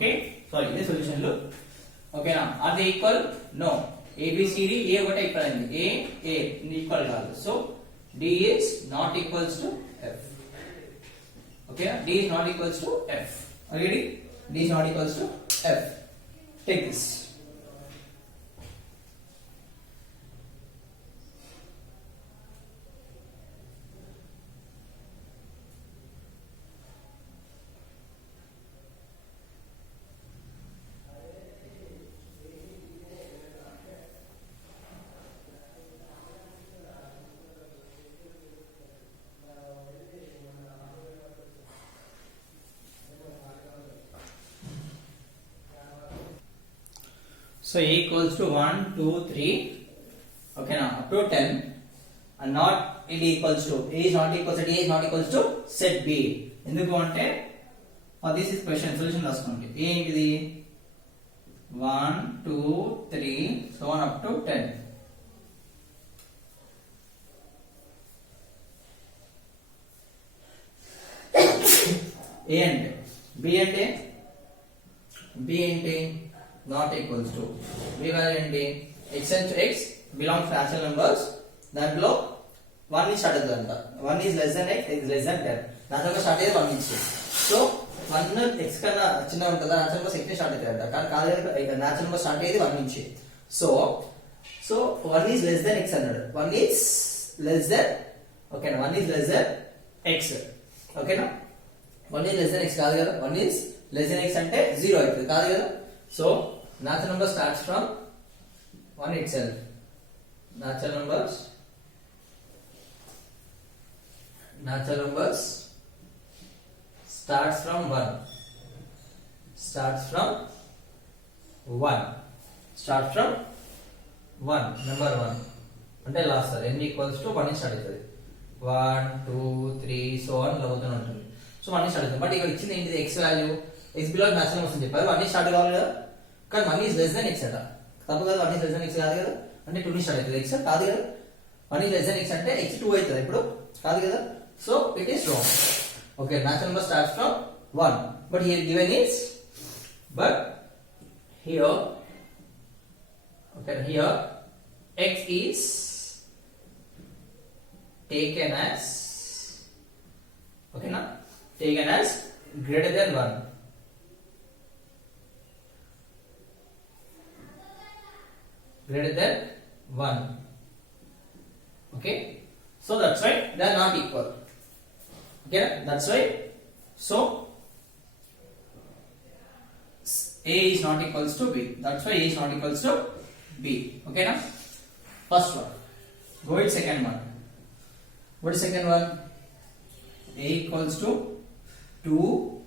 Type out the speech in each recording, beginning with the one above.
Okay so ఇదే solution లు ఓకేనా are they equal no ABCD A ఒకటే ఈక్వల్ అయింది A ఈక్వల్ కాదు so D is not equals to F okay D is not equals to F are you ready D is not equals to F take this so A equals to 1 2 3 okay now up to 10 and not it equals to A is not equals to D is not equals to set B ఎందుకు అంటే for this is question solution రాసుకోండి A ఏంటిది 1 2 3 so on up to 10 A అంటే B అంటే not equals to B value ఏంటి x and x belongs to natural numbers దాంట్లో 1 is started అంట 1 is less than x is less than 10 దాంట్లో start అయ్యేది 1 నుంచి సో 1 x కన్నా చిన్న ఉంటుందా natural numbers x స్టార్ట్ అవుతాయంట కానీ కాదు natural numbers స్టార్ట్ అయ్యేది 1 నుంచి so 1 is less than x అన్నాడు 1 is less than ఓకేనా 1 is less than x ఓకేనా 1 is less than x కాదు కదా 1 is less than x అంటే 0 అవుతుంది కాదు కదా so natural number starts from 1 itself natural numbers starts from 1 number 1 అంటే last sir n equals to 1 start అవుతుంది 1 2 3 so on అవుతూనే ఉంటుంది సో 1 స్టార్ట్ అవుతుంది బట్ ఇక్కడ ఇచ్చింది ఏంటిది x value x belong natural numbers అని చెప్పారు 1 స్టార్ట్ కావాలి కదా కానీ 1 is less than x అట తప్పు కదా 1 is less than x కాదు కదా అంటే 2 ని స్టార్ట్ అవుతుంది x కాదు కదా 1 is less than x అంటే x 2 అవుతుంది ఇప్పుడు కాదు కదా so it is wrong okay natural number starts from 1 but here given is but here okay here x is taken as okay na taken as greater than 1 greater than 1 okay so that's why they are not equal okay that's why so A is not equals to B that's why A is not equals to B okay now first one go with second one what is second one A equals to 2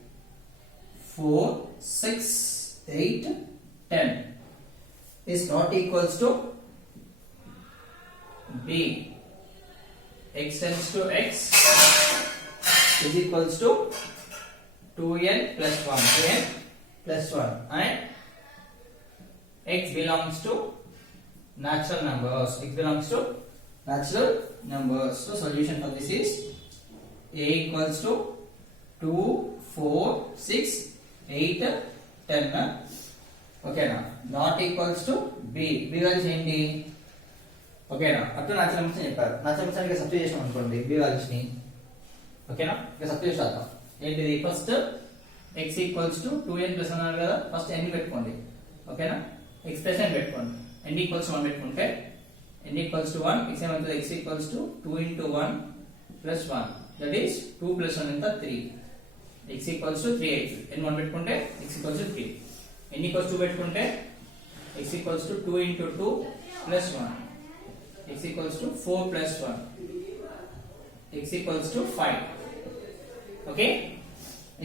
4 6 8 10 is not equals to B x tends to x is equals to 2n plus 1 2n plus 1 and x belongs to natural numbers x belongs to natural numbers so solution for this is A equals to 2 4 6 8 10 ఓకేనా not equals to b values ఏంటి ఓకేనా అటు natural numbers చెప్పారు natural numbers అంటే substitute చేసాం అనుకోండి b values ని ఓకేనా ఇక సబ్స్టిట్యూట్ చేద్దాం ఏంటిది first x equals to 2n plus అన్నారు కదా ఫస్ట్ n పెట్టుకోండి ఓకేనా ఎక్స్ప్రెషన్ పెట్టుకోండి n ఈక్వల్స్ 1 పెట్టుకుంటే n ఈక్వల్స్ టు 1 x ఏమవుతుంది x equals to 2 into 1 plus 1 that is 2 plus 1 ఎంత 3 x equals to 3 అవుతుంది n 1 పెట్టుకుంటే x equals to 3 n equals to పెట్టుకుంటే x equals to 2 into 2 plus 1 x equals to 4 plus 1 x equals to 5 okay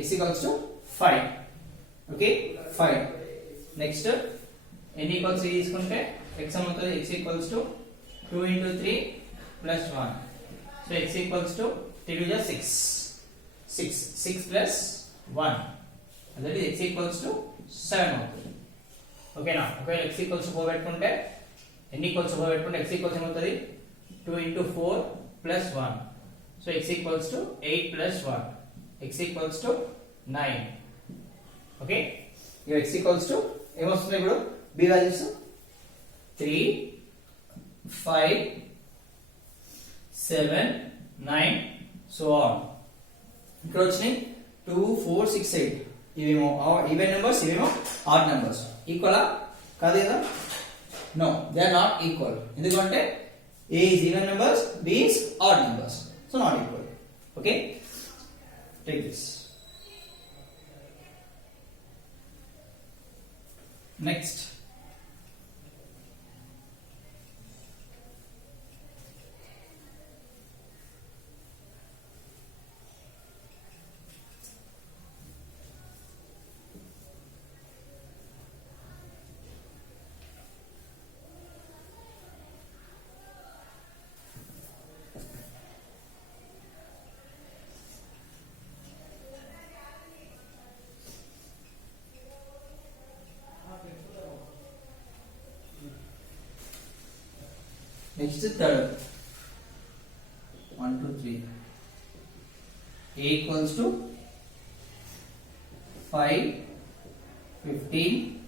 x equals to 5 okay 5 next n equals 3 తీసుకుంటే x అవుతుంది x equals to 2 into 3 plus 1 so x equals to 3 to the 6 plus 1 and that is x equals to 7 అవుతుంది ఓకేనా ఒకవేళ x equals to 4 పెట్టుకుంటే n equals to 4 పెట్టుకుంటే x equals ఏమవుతుంది 2 into 4 plus 1 so x equals to 8 plus 1 x equals to 9 okay x equals to ఏమొస్తుంది ఇప్పుడు b values 3 5 7 9 so on. ఇక్కడ వచ్చినాయి 2 4 6 8 ఇవేమో ఈవెన్ నెంబర్స్, ఇవేమో ఆడ్ నెంబర్స్. ఈక్వలా కాదు కదా? No, they are not equal. ఎందుకంటే a is even numbers, b is odd numbers, so not equal. Okay, take this. Next, next third 1 2 3 a equals to 5 15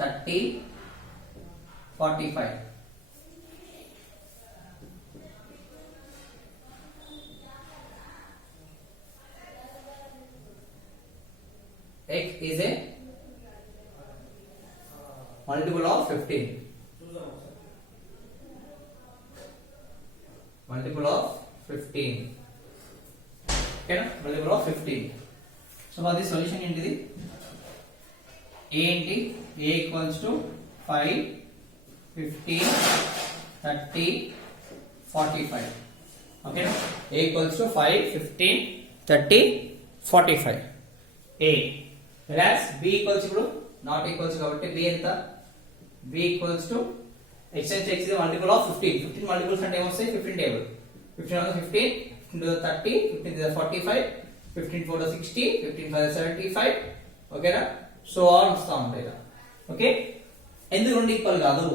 30 45. X is a multiple of 15. Multiple of 15. Okay, multiple of 15. So for this solution ఏంటిది? A ఏంటి? A equals to 5 15 30 45. Okay, A equals to 5 15 30 45. A. Whereas B equals to not equals కాబట్టి B ఎంత? B equals to x and x is a multiple of 15. 15 multiples అంటే ఏమొస్తాయి? 15 table. 15 on 15, 15 to the 30, 15 to the 45, 15 4 to 60, 15 5 to 75. ఓకేనా? So on వస్తా ఉంటాయి కదా. Okay, ఎందుకు రెండు ఈక్వల్ కాదు?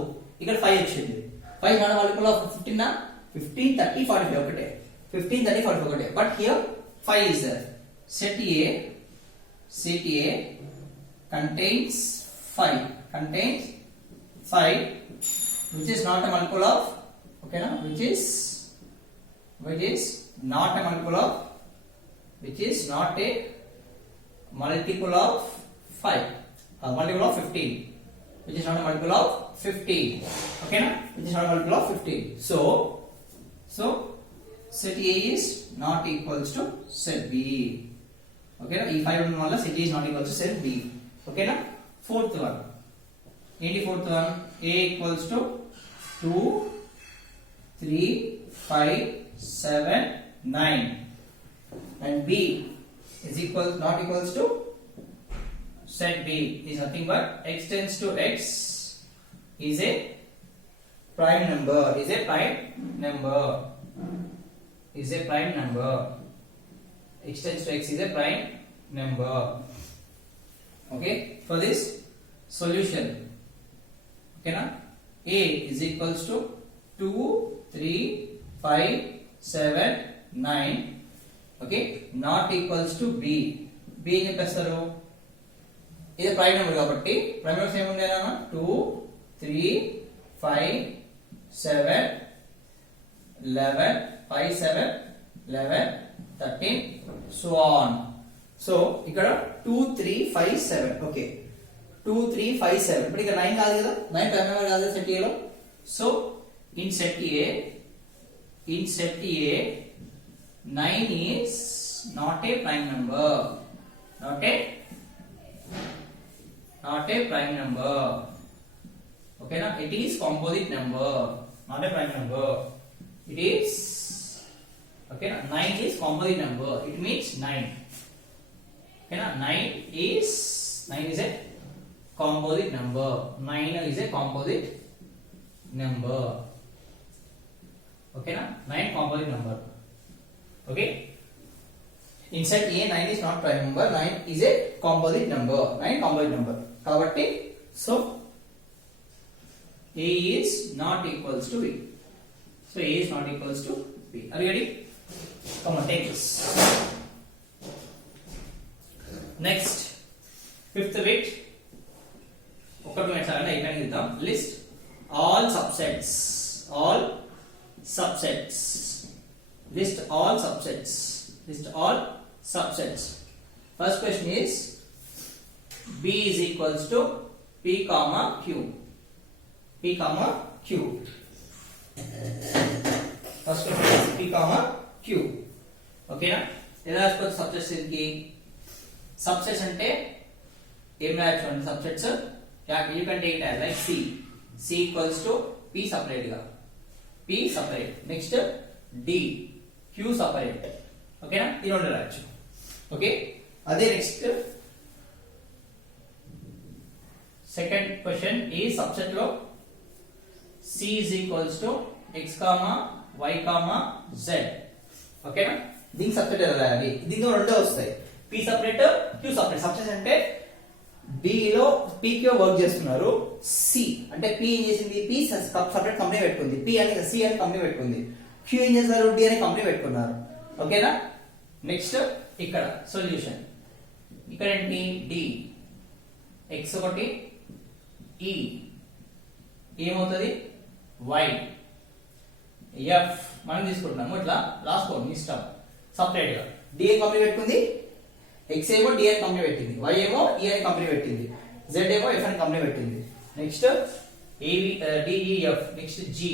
ఇక్కడ 5 వచ్చింది. 5 నాట్ మల్టిపుల్ ఆఫ్ 15 నా? 15 30 45 ఒకటే. 15 30 45 ఒకటే. But here 5 is there. Set A contains 5. Contains 5 which is not a multiple of, okay na, which is not a multiple of, which is not a multiple of 5, a multiple of 15, which is not a multiple of 15. Okay na, which is not a multiple of 15. So set A is not equals to set B. Okay na, ఈ 5 ఉన్న వల్ల set A is not equals to set B. Okay na. Fourth one ఏంటి? fourth one A equals to 2 3 5 7 9 and B is not equals to set B is nothing but x tends to x is a prime number, is a prime number, is a prime number. X tends to x is a prime number. Okay, for this solution, okay na, A is equals to 2 3 5 7 9. Okay, not equals to B. B ఏం చెప్పేస్తారు? ఇది prime number కాబట్టి prime numbers ఏముండేనా? 2 3 5 7 11 5 7 11 13 so on. So ఇక్కడ 2 3 5 7. Okay, 2 3 5 7. ఇప్పుడు ఇక్కడ 9 కాదు కదా? 9 prime number కాదు సెట్ A లో. So in set A 9 is not a prime number, not a prime number. Okay na, it is composite number, not a prime number. It is, okay na, 9 is composite number, it means 9. Okay na, 9 is a composite number. 9 is a composite number. Okay na, 9 composite number. Okay, inside A 9 is not prime number, 9 is a composite number, 9 composite number kabatti. So A is not equals to B. So A is not equals to B. Are you ready? Come on, take this. Next, fifth bit ఒకటి minute అంటే అయిపోయింది చూద్దాం. List all subsets, all subsets, list all subsets, list all subsets. First question is B is equals to P comma Q, P comma Q. First question is P comma Q. Okay na? ఎలా రాసుకోవచ్చు subsets? దీనికి subsets అంటే ఏం రాయొచ్చు అంటే subsets you can take it as like C, C equals to P separate గా, P separate, next D, Q separate. ఓకేనా? ఈ రెండు రాయొచ్చు. ఓకే, అదే నెక్స్ట్ సెకండ్ క్వశ్చన్ ఈ సబ్సెట్ లో C is equals to x comma y comma z. ఓకేనా? దీనికి సబ్సెట్ ఎలా రాయాలి? దీంట్లో రెండే వస్తాయి, P separate, Q separate. Subset అంటే B లో P Q వర్క్ చేస్తున్నారు, C అంటే P ఏం చేసింది, P సపరేట్ కంపెనీ పెట్టుకుంది, P అని C అని కంపెనీ పెట్టుకుంది, Q ఏం చేస్తారు, D అని కంపెనీ పెట్టుకున్నారు. ఓకేనా? నెక్స్ట్ ఇక్కడ సొల్యూషన్, ఇక్కడ ఏంటి D, x ఒకటి, E ఏమవుతుంది, Y, F మనం తీసుకుంటున్నాము. ఇట్లా రాసుకోండి ఇష్టం సపరేట్ గా. D ఏ కంపెనీ పెట్టుకుంది, X ఏమో D అని కంపెనీ పెట్టింది, Y ఏమో E అని కంపెనీ పెట్టింది, Z ఏమో F అని కంపెనీ పెట్టింది. నెక్స్ట్ DEF, నెక్స్ట్ G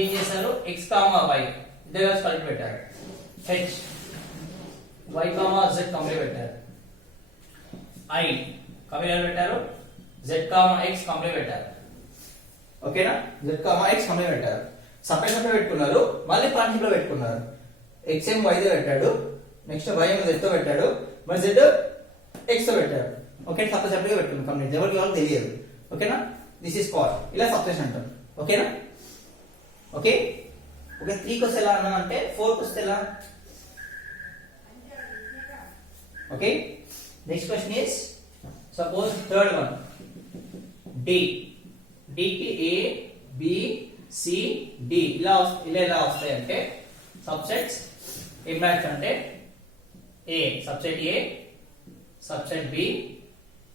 ఏం చేశారు, X కామా Y ఇద్దరు కలిపి పెట్టారు, H Y comma Z company పెట్టారు, I కంపెనీ పెట్టారు, Z కామా X కంపెనీ పెట్టారు. ఓకేనా? Z కామా X కంపెనీ పెట్టారు, సపరేట్ సపరేట్ పెట్టుకున్నారు, మళ్ళీ పార్ట్నర్షిప్ లో పెట్టుకున్నారు. X ఏమో Y తో పెట్టాడు, నెక్స్ట్ Y ఏమో Z తో పెట్టాడు, మరి Z X తో పెట్టాడు. ఓకే, సపరేట్ సపరేట్ గా పెట్టుకున్నాం కంపెనీ, ఎవరికి వాళ్ళకి తెలియదు. ఓకేనా? దిస్ ఇస్ కాల్ ఇలా సపరేషన్ అంటారు. ఓకేనా? ఓకే ఓకే, 3 వస్తే ఎలా అన్నా అంటే 4 వస్తే ఎలా? Okay, next question is suppose third one D, D కి A B C D ఇలా ఎలా వస్తాయి అంటే సబ్సెట్స్ ఏం రాయొచ్చు అంటే A subset A, subset B.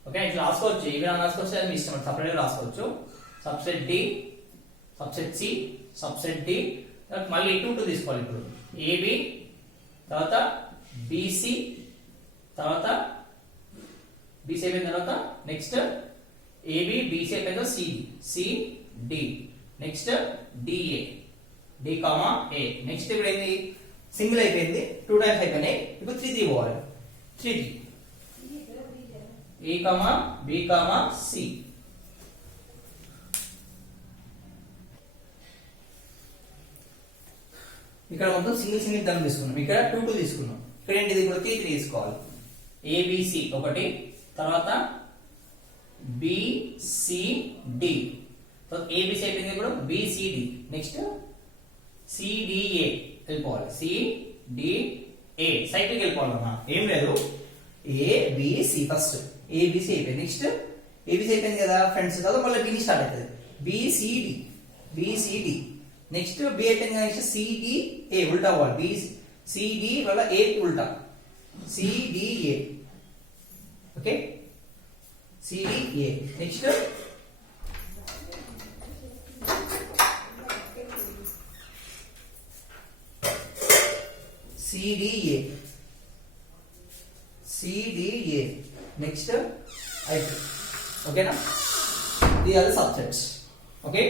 Okay, ఇట్లా రాసుకోవచ్చు, ఇవి రాసుకోవచ్చు, అది మీ ఇష్టం, సపరేట్ గా రాసుకోవచ్చు. Subset D, subset C, subset D, మళ్ళీ 2 తీసుకోవాలి. ఇప్పుడు AB, తర్వాత BC, తర్వాత BC అయిపోయిన తర్వాత నెక్స్ట్ AB BC అయిపోయిన తర్వాత CD, next DA, D comma A. Next ఇప్పుడు ఏంది, సింగిల్ అయిపోయింది, 2 టైమ్స్ అయిపోయినాయి, ఇప్పుడు 3 పోవాలి. 3 A comma B comma C. ఇక్కడ మొత్తం సింగిల్ సింగిల్ టర్మ్ తీసుకున్నాం, ఇక్కడ 2 తీసుకున్నాం. ఇక్కడ ఏంటిది, ఇప్పుడు 3 తీసుకోవాలి. ABC ఒకటి, తర్వాత BCD, తర్వాత ABC అయిపోయింది, ఇప్పుడు BCD, నెక్స్ట్ CDA వెళ్ళిపోవాలి, CDA సైకిల్కి వెళ్ళిపోవాలన్నా, ఏం లేదు. ABC ఫస్ట్ ABC అయిపోయింది, నెక్స్ట్ ABC అయిపోయింది కదా ఫ్రెండ్స్, తర్వాత మళ్ళీ B స్టార్ట్ అవుతుంది, BCD, నెక్స్ట్ B అయిపోయింది కదా, నెక్స్ట్ CDA ఉల్టా అవ్వాలి, BCD వల్ల A ఉల్టా, CDA. Okay, CDA, next CDA, next అయితే. ఓకేనా? ఇది ఆర్ సబ్సెట్స్. ఓకే,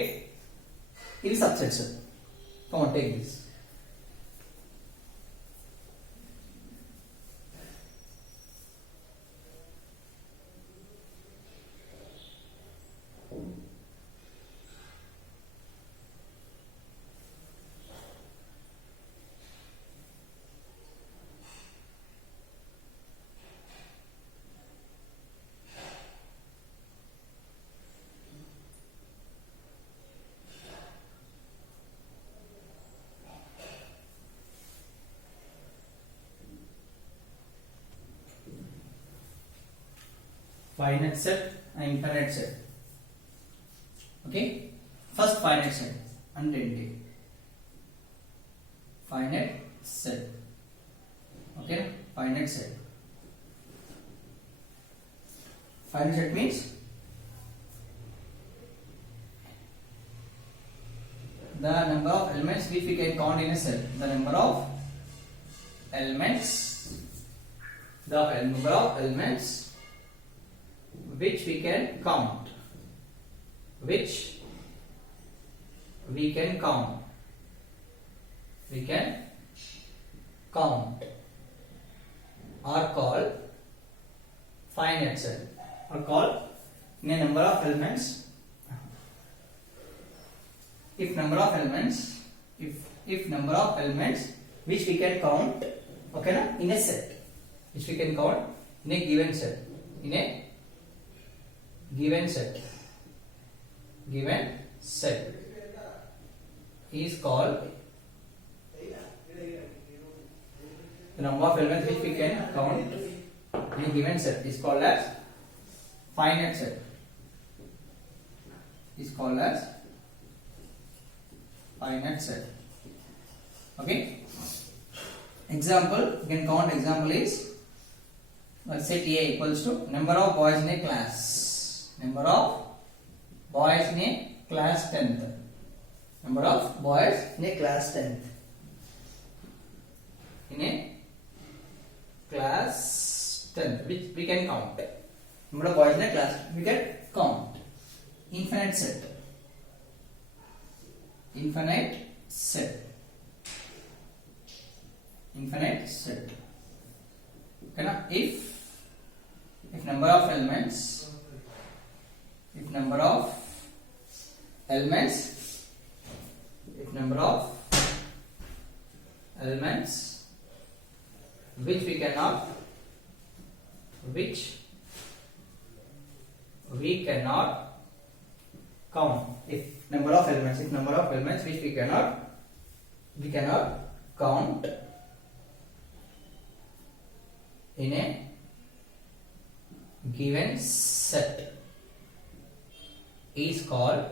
ఇవి subsets. Come on, take this. Finite set and infinite set. Okay, first finite set and ఏంటి, finite set. Okay, finite set. finite set means the number of elements which we can count in a set. The number of elements, which we can count, are called finite set, are called in a number of elements. If number of elements which we can count, okay na, in a set, which we can count in a given set, is called, the number of elements which we can count in a given set is called as finite set, okay. Example, you can count. Example is, let's say A equals to number of boys in a class, 10th, number of boys in a class 10th, which we can count, number of boys in a class we can count. Infinite set, okay na? If number of elements which we cannot count, if number of elements which we cannot count in a given set is called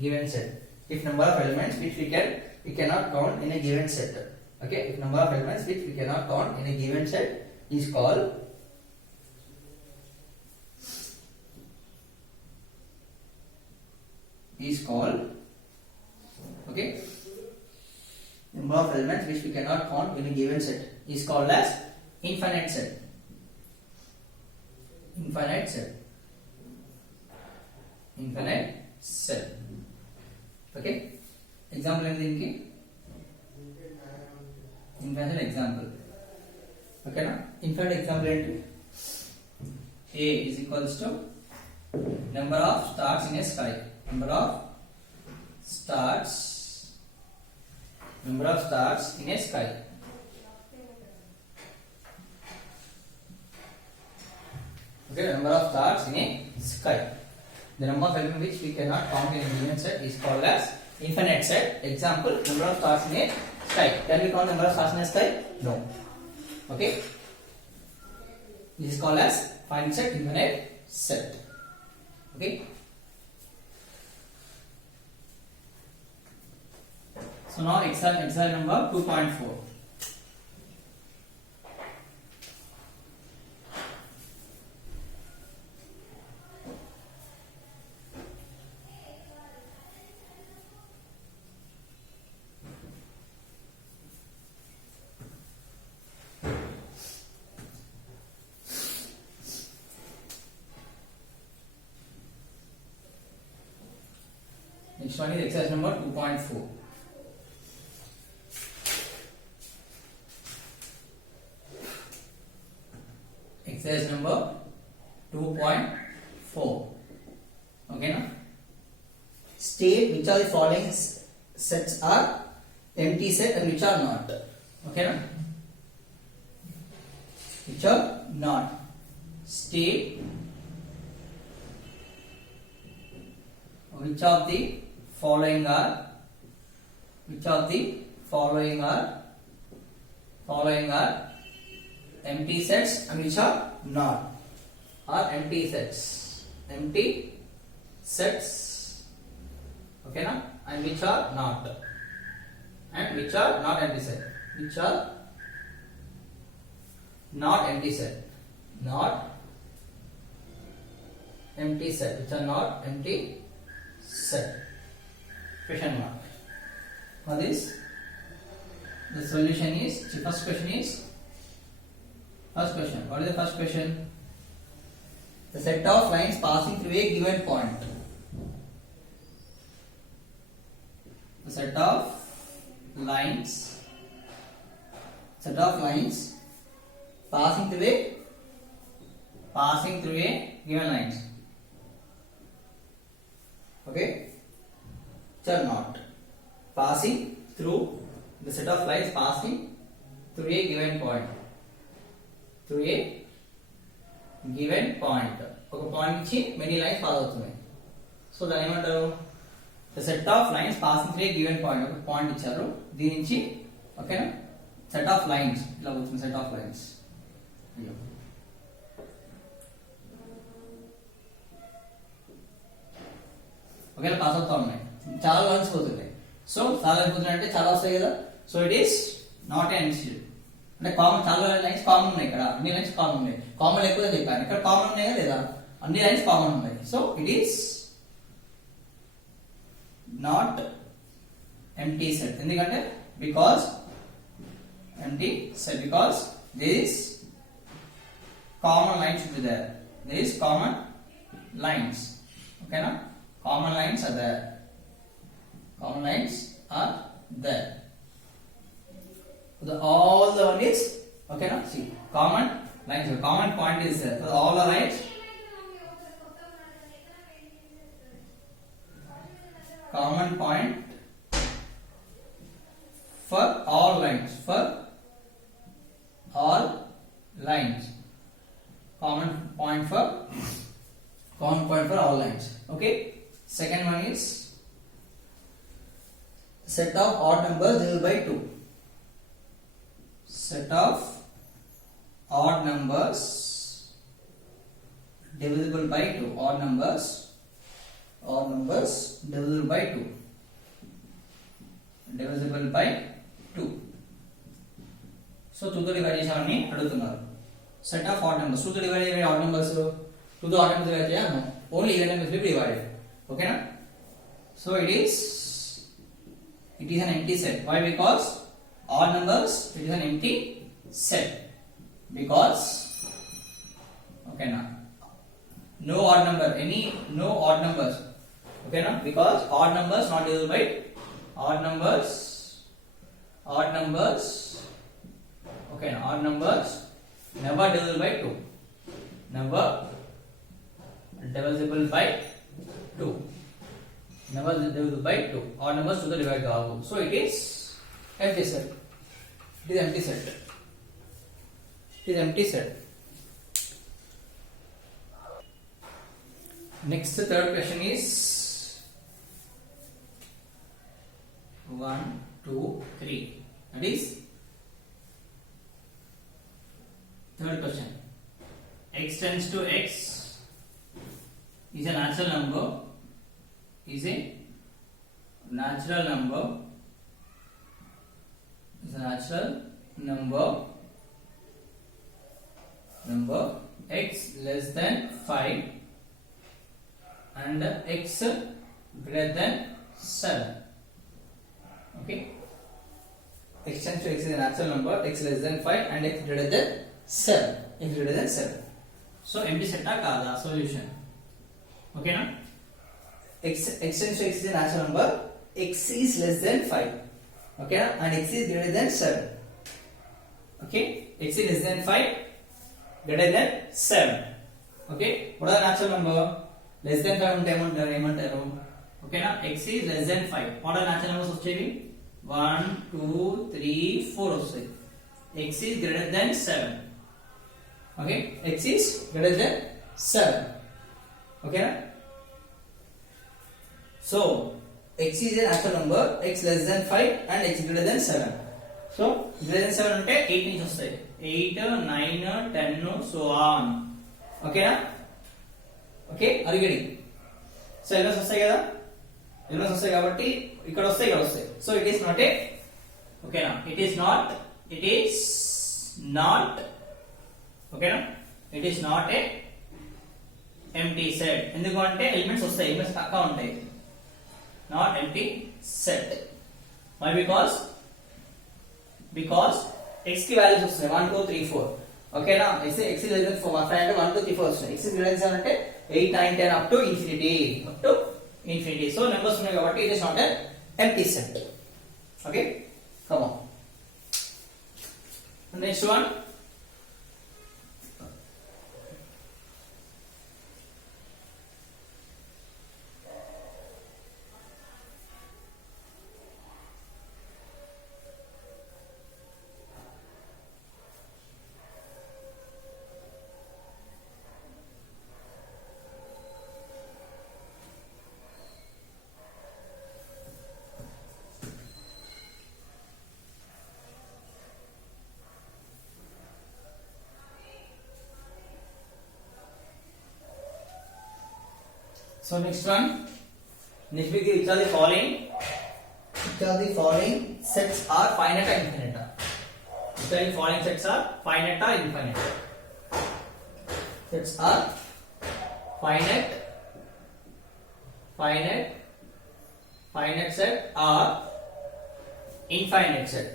given set. If number of elements which we cannot count in a given set, okay, if number of elements which we cannot count in a given set is called okay, number of elements which we cannot count in a given set is called as infinite set. Okay. Example in infinite example, okay na? Infinite example in A is equals to number of stars in a sky, number of stars in a sky, okay, number of stars in a sky. The number of elements which we cannot count in a given set is called as infinite set. Example, number of stars in a sky. Can we count number of stars in a sky? No. Okay. This is called as finite set, infinite set. Okay. So now exercise number 2.4. Next one is exercise number 2.4. Exercise number 2.4. Okay, now state which are the following sets are empty set and which are not. Okay, now which are not. State which of the following are empty sets and which are not, are empty sets, okay na, and which are not empty set, not empty set, which are not empty set. Question mark. For this, the solution is, the first question is, what is the first question? The set of lines passing through a given point. The set of lines passing through a given lines. Okay, which are not passing through, the set of lines passing through a given point. Through a given point. ఒక point నుంచి many lines pass అవుతున్నాయి. So దాని ఏమంటారు? The set of lines passing through a given point. ఒక point ఇచ్చారు, దీని నుంచి ఓకేనా సెట్ ఆఫ్ లైన్స్ ఇట్లా అవుతుంది. సెట్ ఆఫ్ లైన్స్ ఒకేలా పాస్ అవుతా ఉన్నాయి, చాలా లైన్స్ పోతున్నాయి. సో చాలా లైన్స్ పోతున్నాయి అంటే చాలా వస్తాయి కదా. So it is not an institute. అంటే కామన్, చాలా లైన్స్ కామన్ ఉన్నాయి. ఇక్కడ అన్ని లైన్స్ కామన్ ఉన్నాయి. కామన్ ఎక్కువ చెప్పాను, ఇక్కడ కామన్ ఉన్నాయా లేదా? అన్ని లైన్స్ కామన్ ఉన్నాయి. So it is not empty set. ఎందుకంటే because empty set, because there is common lines should be there. There is common lines. Okay na? Common lines are there. Common lines are there. All the one is okay na? See, common lines, the common point is there. So all the lines, common point for all lines, for all lines, common point for all lines. Okay, second one is set of odd numbers divided by 2. Set of odd numbers divisible by 2. Odd numbers divisible by 2. Divisible by 2. So 2 తో divide చేసామని అడుగుతున్నారు. Set of odd numbers. 2 తో divide చేయాలి odd numbers. 2 తో odd numbers divide చేయాలి. Only even numbers will be divided. Okay na? So it is an empty set. Why? Because odd numbers, it is an empty set. Because okay na, no odd number, no odd numbers. Okay na? Because odd numbers not divisible by odd numbers. Okay na? Odd numbers never divisible by 2. Never divisible by 2. Never divisible by 2. Odd numbers to the divide కావు. So it is empty set. It is empty set. It is empty set. Next, the third question is 1, 2, 3. That is third question. X tends to x is a natural number. Is a natural number. Is a natural number. Number x less than 5 and x greater than 7. Okay. X tends to x is a natural number. X less than 5 and x greater than 7. X greater than 7. So empty set kaada solution. Okay na? X tends to x is a natural number. X is less than 5. Okay na? And x is greater than 7. Okay. X is less than 5, greater than 7. Okay. What are the natural number? Less than 5 ఉంటే ఏమంటారు? Okay na? X is less than 5. What are natural numbers వచ్చేవి? 1, 2, 3, 4 వస్తాయి. X is greater than 7. Okay. X is greater than 7. Okay na? So x is a natural number. X less than 5 and x greater than 7. So greater than 7 అంటే 8 నుంచి వస్తాయి. 8, 9, 10 so on. Okay na? Okay, are you getting? So yellows వస్తాయి కదా, yellows వస్తాయి కాబట్టి ఇక్కడ వస్తాయి, ఇక్కడ వస్తాయి. So it is not a, okay na, it is not okay na, it is not a empty set. ఎందుకంటే ఎలిమెంట్స్ వస్తాయి, ఎలిమెంట్స్ పక్కా ఉంటాయి. Not empty set. Why? Because x కి వాల్యూస్ వస్తాయి 1 2 3 4. ఓకేనా? x is less than 4 5 అంటే 1 2 3 4 వస్తాయి. x is greater than అంటే 8 9 10 up to infinity. So numbers ఉన్నాయి కాబట్టి it is not an empty set. Okay? Come on. Next one. So next one, which are the following sets are finite or infinite? Which are the following sets are finite or infinite? Sets are finite set or infinite set.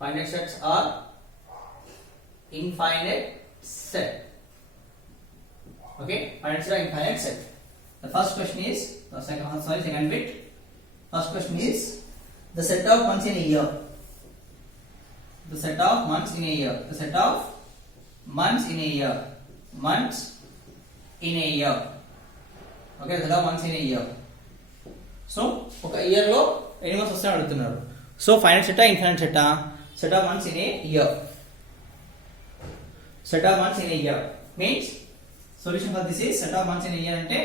Finite sets are infinite set. Okay, finite set or infinite set. The first question is, second bit. First question is the set of months in a year. The set of months in a year. The set of months in a year. Months in a year. Okay, the set of months in a year. So, okay, year lo any months వస్తాయని అడుగుతున్నారు. So, finite set infinite set set of months in a year. Set of months in a year means solution for this is set of months in a year అంటే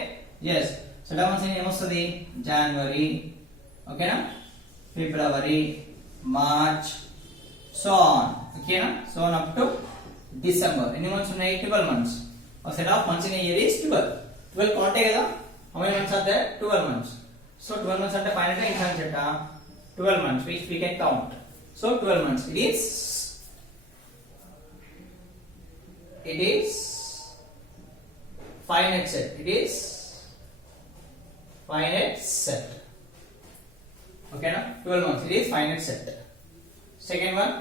yes, set of months in ఏమొస్తుంది? January, ఓకేనా, February, March, so on, ఓకేనా, so on up to December. ఎన్ని months ఉన్నాయి? 12 months. A set of months in a year is 12. 12 కౌంటే కదా? How many months are there? 12 months. So 12 months అంటే finite and infinite set 12 months which we can count. So 12 months. It is finite set. It is finite set. Okay na? 12 months. It is finite set. Second one.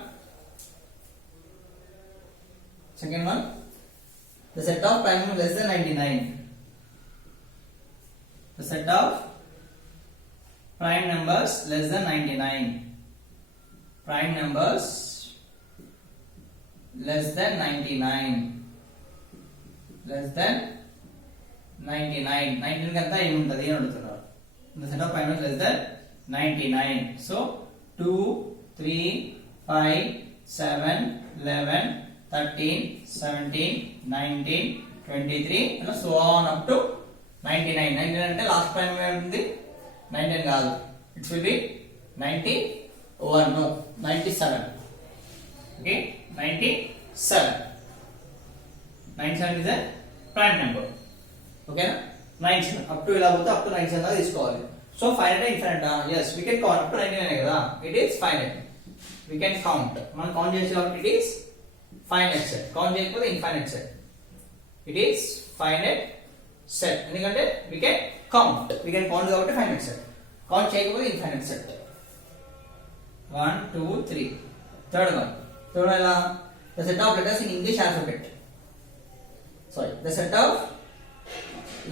The set of prime numbers less than 99. The set of prime numbers less than 99. Prime numbers less than 99. Less than 99. 19 కంతా ఏముంటది అని అడుగుతున్నారు. The set of prime numbers less than 99. So 2, 3, 5, 7, 11, 13, 17, 19, 23 and so on up to 99. 99 అంటే last prime number ఉంది. 99 కాదు. It will be 91. No, 97. Okay, 97. 97 is a prime number. Okay na? 97 up to ఇలా పోతే up to 97 దాకా తీసుకోవాలి. So finite and infinite, yes, we can count up to 99 కదా. It is finite. We can count. మనం count చేసే కాబట్టి it is finite set. Count చేయకపోతే infinite set. It is finite set. ఎందుకంటే we can count. We can count కాబట్టి finite set. Count చేయకపోతే infinite set. 1 2 3. Third one ఎలా? The set of letters in English alphabet. Sorry, the set of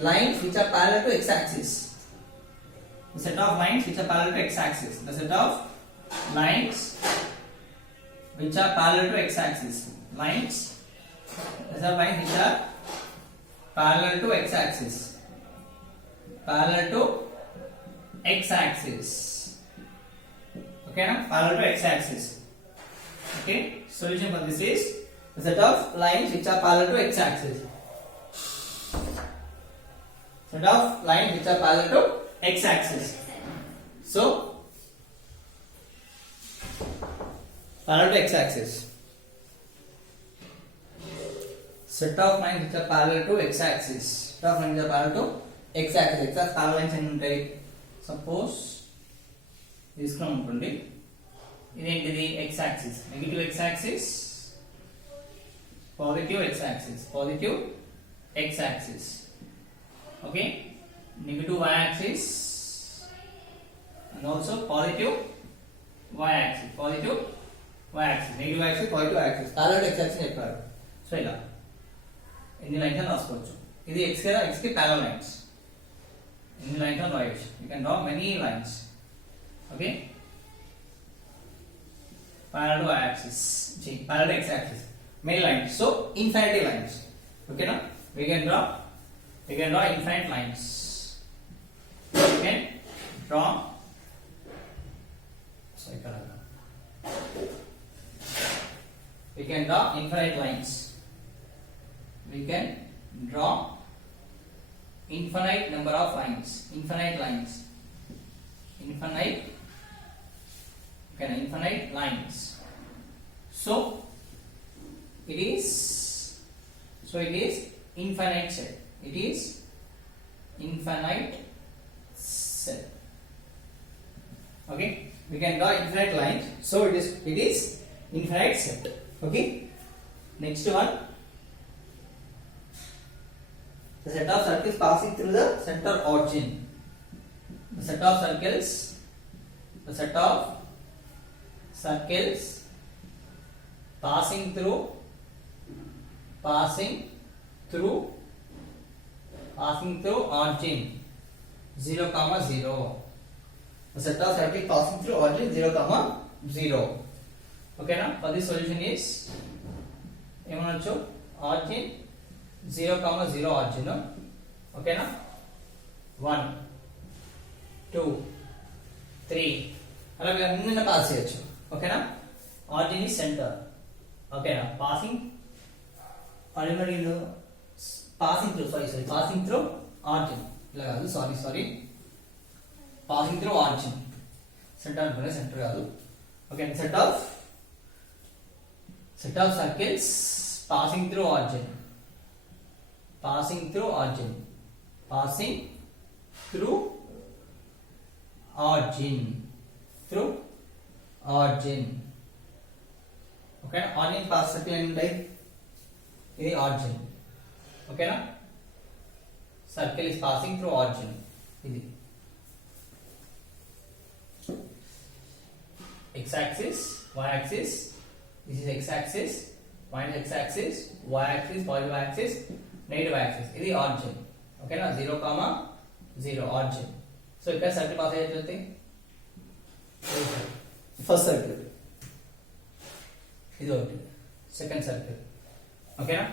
lines which are parallel to x-axis. The set of lines which are parallel to x-axis. The set of lines which are parallel to x-axis. Lines. The set of lines which are parallel to x-axis. Parallel to x-axis. Okay, na? Parallel to x-axis. Okay. Solution for this is the set of lines which are parallel to x-axis. Set of lines which are parallel to x-axis. So parallel to x-axis. Set of lines which are parallel to x-axis. Set of lines which are parallel to x-axis. X-axis parallel lines ఎన్ని ఉంటాయి? Suppose తీసుకున్నాం అనుకోండి, ఇదేంటిది? x-axis. Negative x-axis, positive x-axis, positive x-axis. Okay, negative y-axis and also positive y-axis, positive y-axis, negative y-axis, positive y-axis, parallel x-axis చెప్పారు. So ఇలా ఎన్ని lines అని రాసుకోవచ్చు. ఇది x కదా, x కి parallel lines. ఎన్ని లైన్స్ అని రాయొచ్చు. You can draw many lines. Okay, parallel to y-axis, parallel to x-axis, many lines. So infinity lines. Okay, now we can draw infinite lines. We can draw. So we can draw infinite lines. We can draw infinite number of lines. Infinite lines. Infinite lines. So it is infinite set. It is infinite set. Okay, we can draw infinite lines. So it is infinite set. Okay, next one, the set of circles passing through the center origin. The set of circles passing through origin 0, 0. The set of circles passing through origin 0, 0. Okay, now for this solution is ఏమనొచ్చు, origin 0, 0 origin. Okay, now 1, 2, 3 అలాగే అన్ని pass చేయొచ్చు. ఓకేనా, origin is center. ఓకేనా, passing through origin ఇలా కాదు, sorry passing through origin, center అనుకునే center కాదు. Okay, set of circles passing through origin okay, origin pass circle ఏంటి, ఇది origin. ఓకేనా, circle is passing through origin. ఇది x-axis, y-axis, this is x-axis, minus x-axis, y-axis, positive y-axis, negative y-axis, ఇది origin. ఓకేనా, 0, 0 origin. So ఇక్కడ circle pass అయ్యేది first circle, ఇది ఒకటి, సెకండ్ సర్కిల్. ఓకేనా.